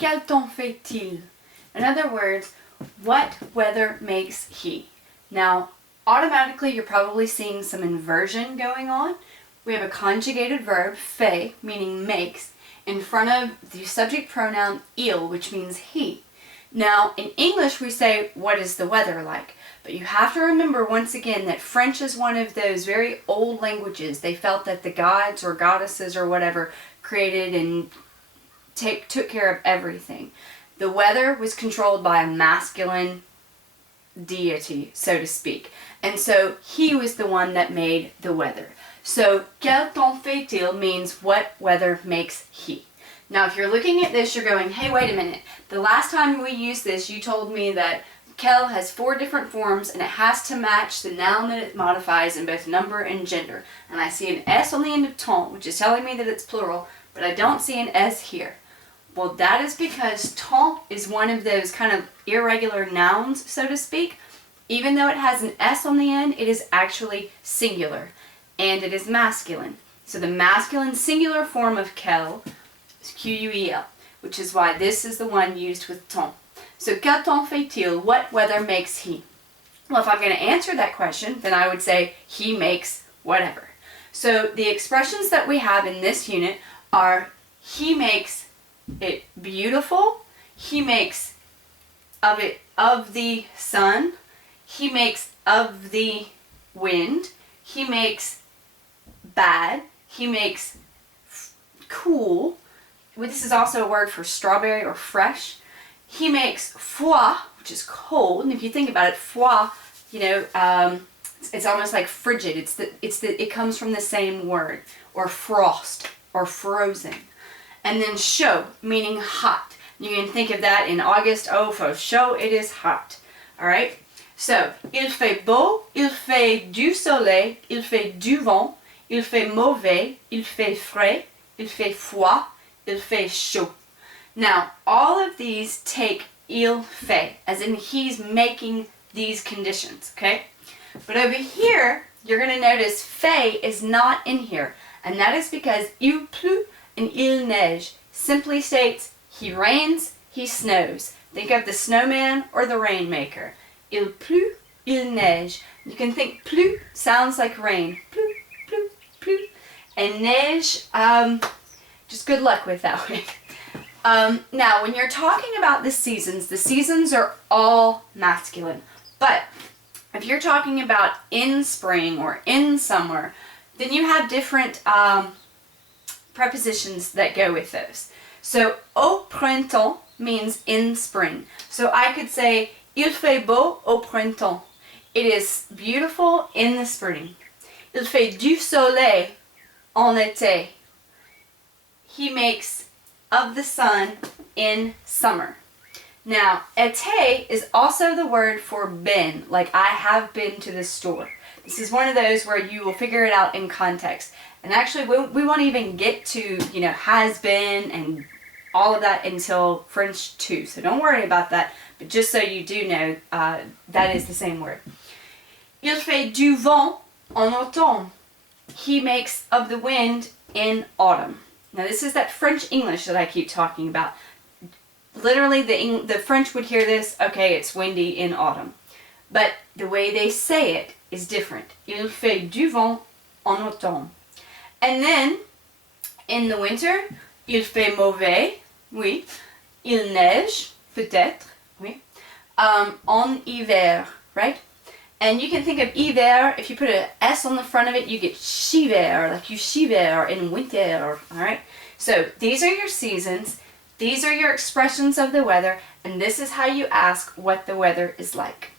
Quel temps fait-il? In other words, what weather makes he? Now, automatically you're probably seeing some inversion going on. We have a conjugated verb, fait, meaning makes, in front of the subject pronoun il, which means he. Now, in English we say, what is the weather like? But you have to remember once again that French is one of those very old languages. They felt that the gods or goddesses or whatever created and took care of everything. The weather was controlled by a masculine deity, so to speak. And so he was the one that made the weather. So, quel temps fait-il means what weather makes he. Now, if you're looking at this, you're going, hey, wait a minute. The last time we used this, you told me that quel has 4 different forms and it has to match the noun that it modifies in both number and gender. And I see an S on the end of temps, which is telling me that it's plural, but I don't see an S here. Well, that is because temps is one of those kind of irregular nouns, so to speak. Even though it has an S on the end, it is actually singular, and it is masculine. So the masculine singular form of quel is Q-U-E-L, which is why this is the one used with temps. So, quel temps fait-il? What weather makes he? Well, if I'm going to answer that question, then I would say he makes whatever. So the expressions that we have in this unit are he makes it beautiful, he makes of the sun, he makes of the wind, he makes bad, he makes cool. This is also a word for strawberry or fresh. He makes froid, which is cold, and if you think about it, froid, it's almost like frigid. It comes from the same word, or frost, or frozen. And then chaud, meaning hot. You can think of that in August. Oh, for chaud, it is hot. All right. So, il fait beau, il fait du soleil, il fait du vent, il fait mauvais, il fait frais, il fait froid, il fait chaud. Now, all of these take il fait, as in he's making these conditions, okay? But over here, you're going to notice fait is not in here, and that is because il pleut and il neige simply states he rains, he snows. Think of the snowman or the rainmaker. Il pleut, il neige. You can think pleut sounds like rain. Pleut, pleut, pleut. And neige, just good luck with that one. Now, when you're talking about the seasons are all masculine. But if you're talking about in spring or in summer, then you have different prepositions that go with those. So, au printemps means in spring. So I could say, il fait beau au printemps. It is beautiful in the spring. Il fait du soleil en été. He makes of the sun in summer. Now, été is also the word for been, like I have been to the store. This is one of those where you will figure it out in context. And actually, we won't even get to, has been and all of that until French 2. So don't worry about that. But just so you do know, that is the same word. Il fait du vent en automne. He makes of the wind in autumn. Now, this is that French English that I keep talking about. Literally, the French would hear this, okay, it's windy in autumn. But the way they say it is different. Il fait du vent en automne. And then, in the winter, il fait mauvais, oui. Il neige, peut-être, oui. En hiver, right? And you can think of hiver, if you put an S on the front of it, you get chiver, like you chiver in winter, alright? So, these are your seasons, these are your expressions of the weather, and this is how you ask what the weather is like.